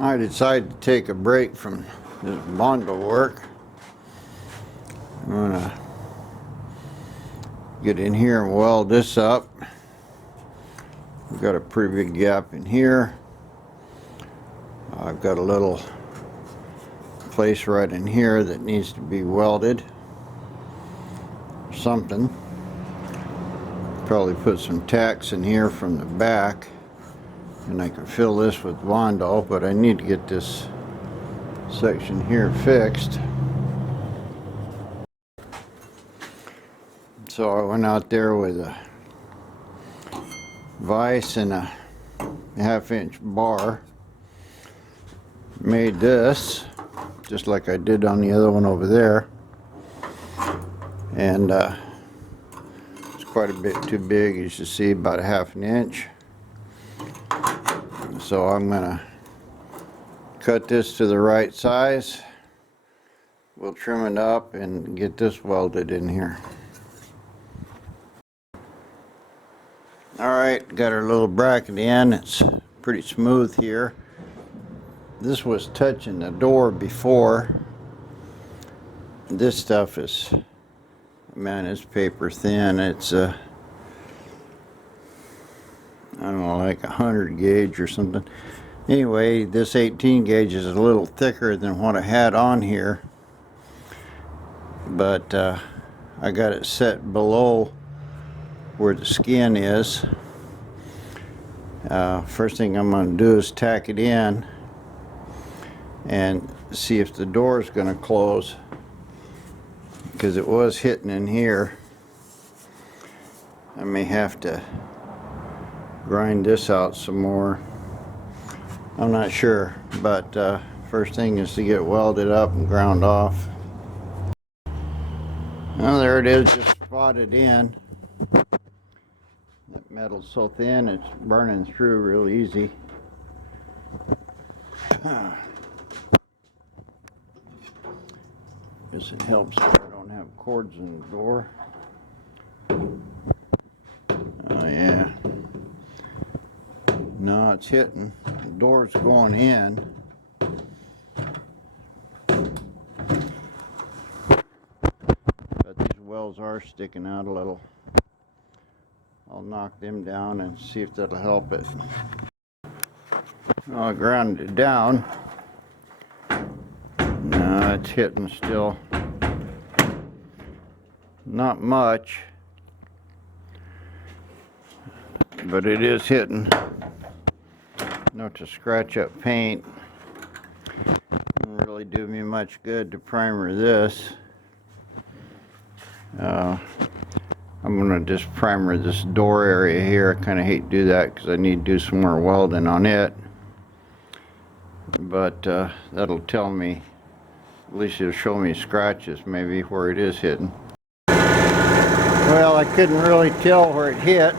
I decided to take a break from this bondo work. I'm gonna get in here and weld this up. We've got a pretty big gap in here. I've got a little place right in here that needs to be welded. Something. Probably put some tacks in here from the back, and I can fill this with bondo, but I need to get this section here fixed. So I went out there with a vise and a half-inch bar, made this just like I did on the other one over there, and it's quite a bit too big, as you see, about 1/2 inch. So I'm gonna cut this to the right size. We'll trim it up and get this welded in here. Alright, got our little bracket in. It's pretty smooth here. This was touching the door before. This stuff is, man, it's paper thin. It's I don't know, like 100 gauge or something. Anyway, this 18 gauge is a little thicker than what I had on here, but I got it set below where the skin is. First thing I'm going to do is tack it in and see if the door is going to close, because it was hitting in here. I may have to grind this out some more. I'm not sure, but first thing is to get it welded up and ground off. Well, there it is, just spotted in. That metal's so thin it's burning through real easy. Guess it helps that I don't have cords in the door. Oh yeah. No, it's hitting. The door's going in. But these welds are sticking out a little. I'll knock them down and see if that'll help it. I ground it down. No, it's hitting still. Not much, but it is hitting. Not to scratch up paint. Doesn't really do me much good to primer this. I'm gonna just primer this door area here. I kind of hate to do that because I need to do some more welding on it. But that'll tell me, at least it'll show me scratches maybe where it is hitting. Well, I couldn't really tell where it hit.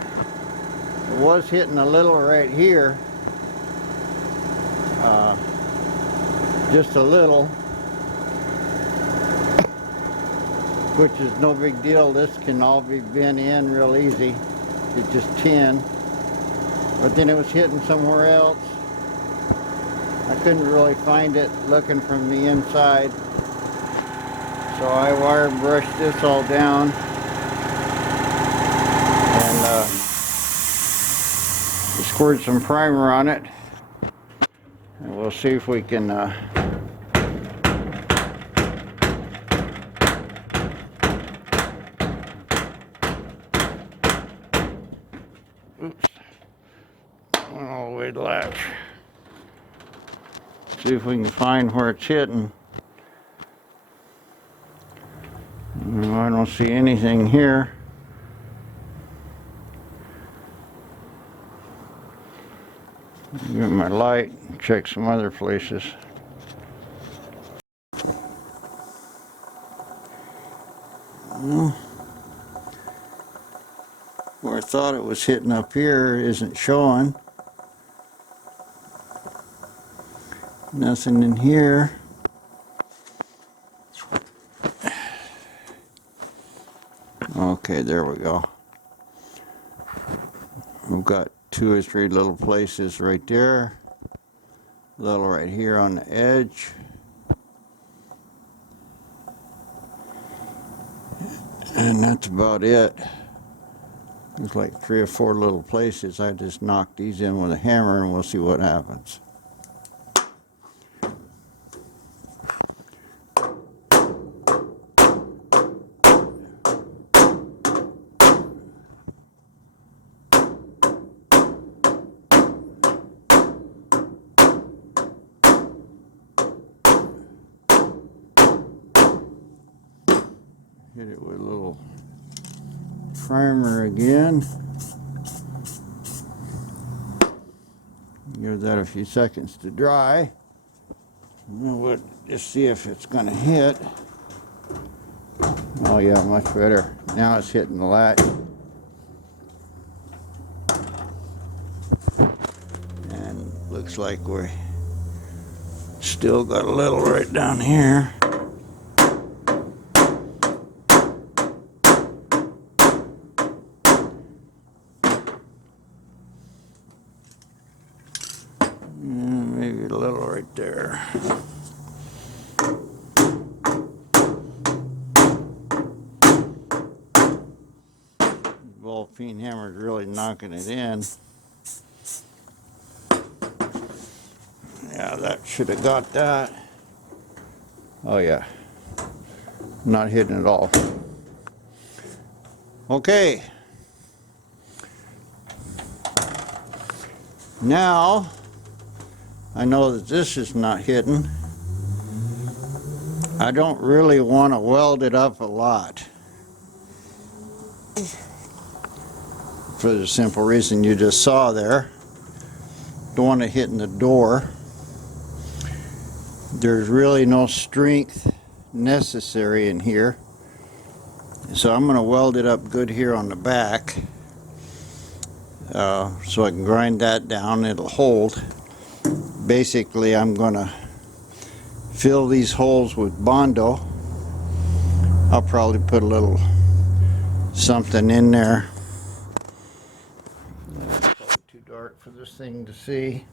It was hitting a little right here. Just a little. Which is no big deal. This can all be bent in real easy. It's just tin. But then it was hitting somewhere else. I couldn't really find it looking from the inside. So I wire brushed this all down. And squirt some primer on it. And we'll see if we can oops, went all the way to latch. See if we can find where it's hitting. No, I don't see anything here. Get my light and check some other places. Well, where I thought it was hitting up here isn't showing. Nothing in here. Okay, there we go. We've got 2 or 3 little places right there. A little right here on the edge. And that's about it. There's like 3 or 4 little places. I just knock these in with a hammer and we'll see what happens. Hit it with a little primer again. Give that a few seconds to dry. And then we'll just see if it's going to hit. Oh yeah, much better. Now it's hitting the latch. And looks like we still got a little right down here. Maybe a little right there. Ball peen hammer's really knocking it in. Yeah, that should have got that. Oh yeah, not hitting at all. Okay. Now, I know that this is not hitting. I don't really want to weld it up a lot. For the simple reason you just saw there. Don't want it hitting the door. There's really no strength necessary in here. So I'm going to weld it up good here on the back. So I can grind that down, it'll hold. Basically, I'm going to fill these holes with bondo. I'll probably put a little something in there. It's probably too dark for this thing to see.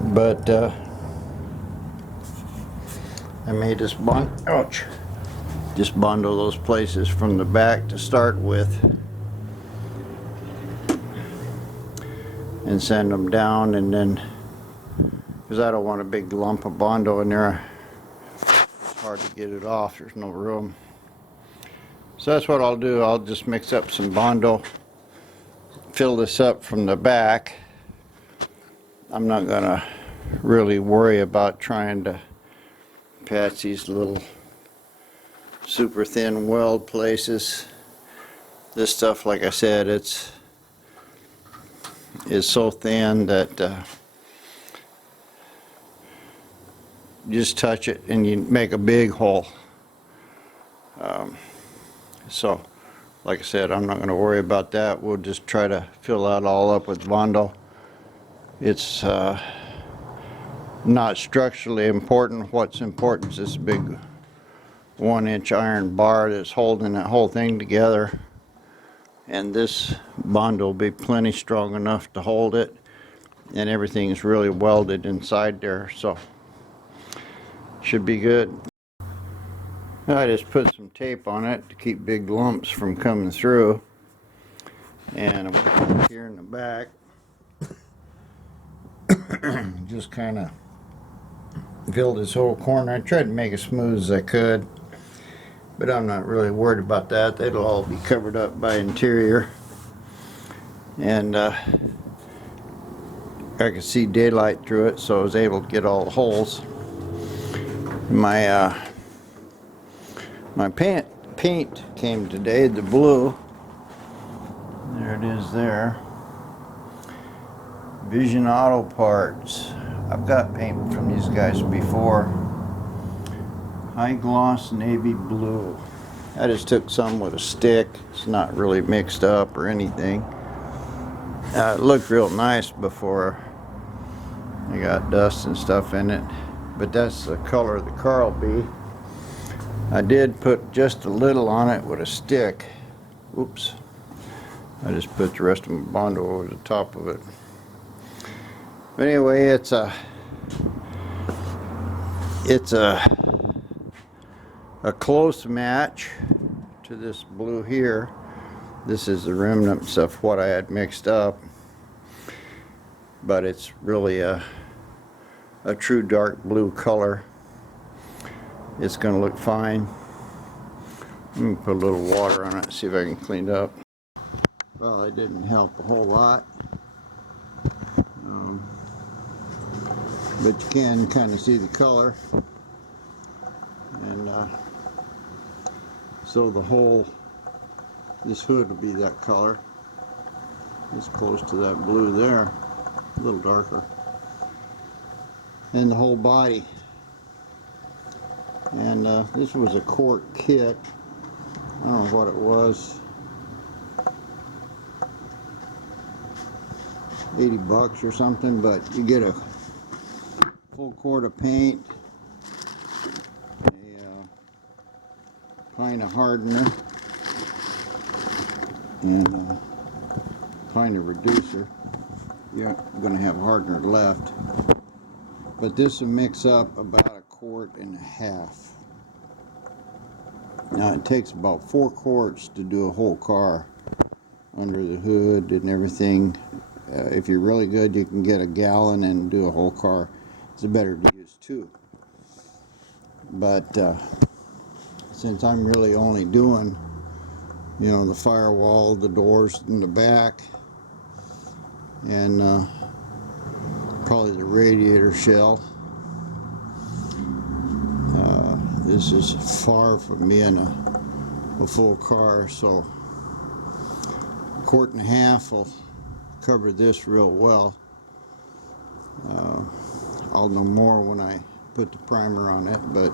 But I may just bondo those places from the back to start with and send them down, and then because I don't want a big lump of bondo in there, it's hard to get it off, there's no room. So that's what I'll do. I'll just mix up some bondo, fill this up from the back. I'm not gonna really worry about trying to patch these little super thin weld places. This stuff, like I said, is so thin that you just touch it and you make a big hole. So like I said, I'm not going to worry about that. We'll just try to fill that all up with bondo. It's not structurally important. What's important is this big 1-inch iron bar that's holding that whole thing together, and this bondo will be plenty strong enough to hold it, and everything is really welded inside there, so should be good. I just put some tape on it to keep big lumps from coming through, and I'm going to here in the back just kind of fill this whole corner. I tried to make it smooth as I could, but I'm not really worried about that. It'll all be covered up by interior, and I could see daylight through it, so I was able to get all the holes. My paint came today, the blue. There it is there. Vision Auto Parts. I've got paint from these guys before. High gloss navy blue. I just took some with a stick. It's not really mixed up or anything. It looked real nice before I got dust and stuff in it, but that's the color the car will be. I did put just a little on it with a stick. Oops. I just put the rest of my bondo over the top of it. But anyway, it's a close match to this blue here. This is the remnants of what I had mixed up, but it's really a true dark blue color. It's going to look fine. Let me put a little water on it, see if I can clean it up. Well, it didn't help a whole lot, but you can kind of see the color, and so the whole, this hood will be that color. It's close to that blue there, a little darker, and the whole body. And this was a quart kit. I don't know what it was, 80 bucks or something, but you get a full quart of paint, a pint of hardener, and a pint of reducer. You're going to have hardener left, but this will mix up about a quart and a half. Now it takes about 4 quarts to do a whole car under the hood and everything. If you're really good, you can get a gallon and do a whole car. It's better to use 2. But since I'm really only doing, you know, the firewall, the doors in the back, and probably the radiator shell, this is far from being a full car, so a quart and a half will cover this real well. I'll know more when I put the primer on it, but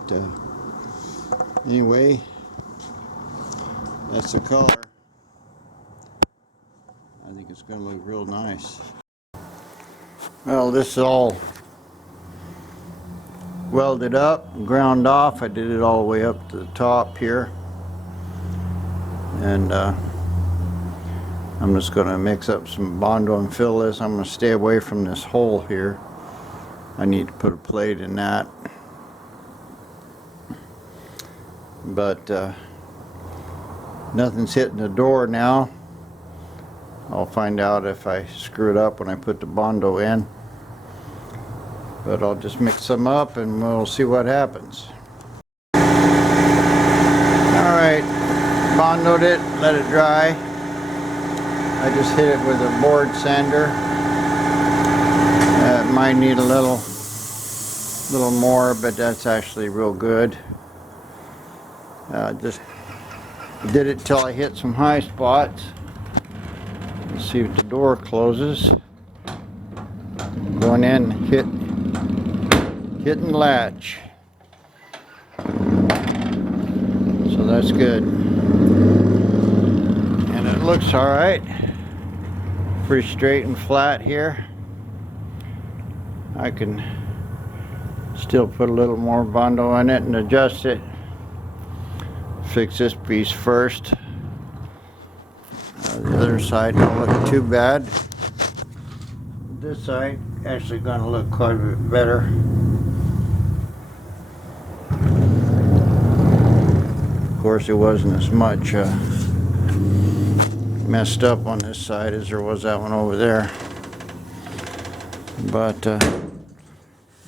anyway, that's the color. I think it's going to look real nice. Well, this is all welded up and ground off. I did it all the way up to the top here, and I'm just going to mix up some bondo and fill this. I'm going to stay away from this hole here. I need to put a plate in that, but nothing's hitting the door now. I'll find out if I screw it up when I put the bondo in. But I'll just mix them up and we'll see what happens. Alright, bondoed it, let it dry. I just hit it with a board sander. It might need a little more, but that's actually real good. Just did it till I hit some high spots. Let's see if the door closes. Going in, hitting latch, so that's good, and it looks all right, pretty straight and flat here. I can still put a little more bondo in it and adjust it. Fix this piece first. The other side don't look too bad. This side actually going to look quite a bit better. Of course, it wasn't as much messed up on this side as there was that one over there. But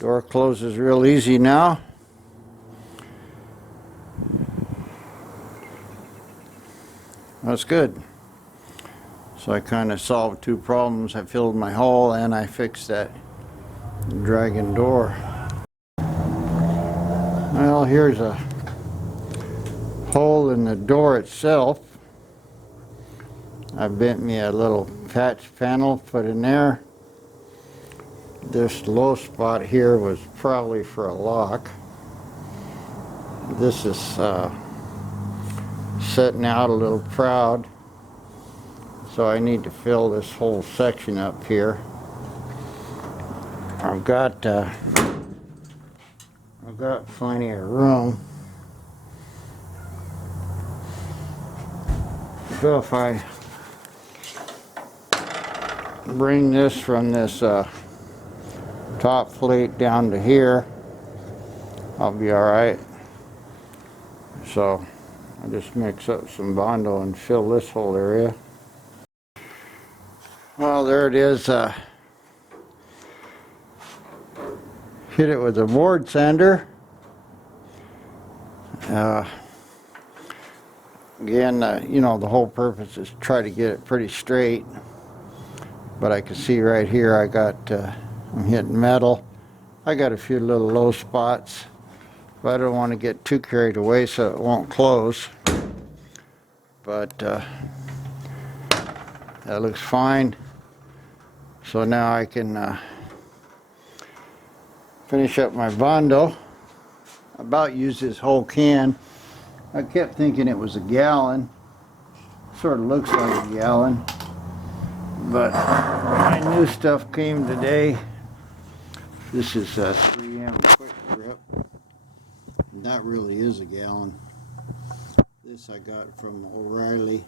door closes real easy now. That's good. So I kind of solved 2 problems. I filled my hole and I fixed that dragon door. Well, here's a hole in the door itself. I bent me a little patch panel, put in there. This low spot here was probably for a lock. This is setting out a little proud, so I need to fill this whole section up here. I've got plenty of room. So if I bring this from this top plate down to here, I'll be alright. So I just mix up some bondo and fill this whole area. Well, there it is. Hit it with a board sander. Again, you know, the whole purpose is to try to get it pretty straight. But I can see right here I got, I'm hitting metal. I got a few little low spots, but I don't want to get too carried away so it won't close. But that looks fine. So now I can finish up my bondo. About use this whole can. I kept thinking it was a gallon. Sort of looks like a gallon. But my new stuff came today. This is a 3M quick grip. And that really is a gallon. This I got from O'Reilly.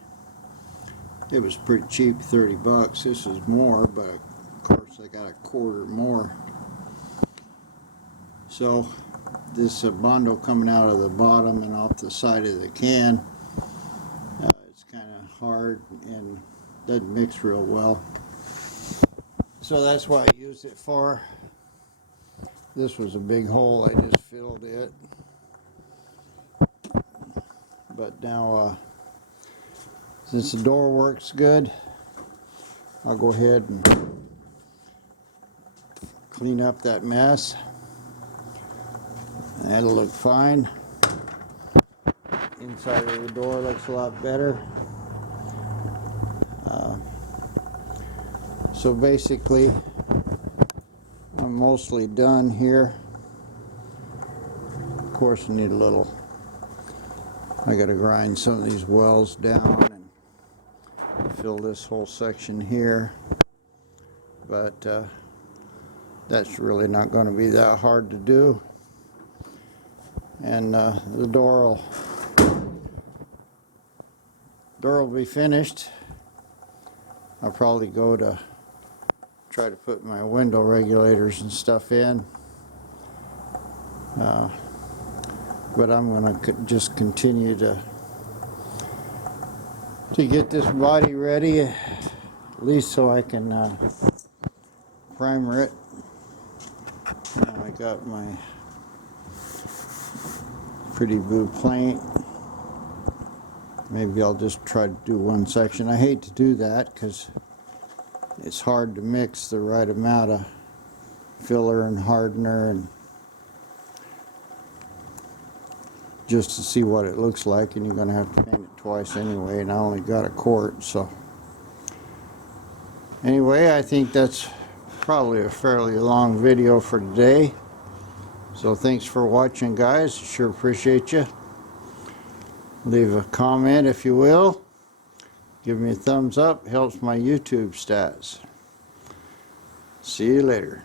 It was pretty cheap, 30 bucks. This is more, but of course I got a quarter more. So this bondo coming out of the bottom and off the side of the can, it's kind of hard and doesn't mix real well. So that's what I used it for. This was a big hole, I just filled it. But now, since the door works good, I'll go ahead and clean up that mess. That'll look fine. Inside of the door looks a lot better. So basically, I'm mostly done here. Of course, I need a little. I got to grind some of these wells down and fill this whole section here. But that's really not going to be that hard to do. And the door will be finished. I'll probably go to try to put my window regulators and stuff in. But I'm going to just continue to get this body ready, at least so I can primer it. Now I got my pretty blue paint. Maybe I'll just try to do one section. I hate to do that because it's hard to mix the right amount of filler and hardener and just to see what it looks like, and you're going to have to paint it twice anyway, and I only got a quart. So anyway, I think that's probably a fairly long video for today. So thanks for watching, guys. Sure appreciate you. Leave a comment if you will. Give me a thumbs up. Helps my YouTube stats. See you later.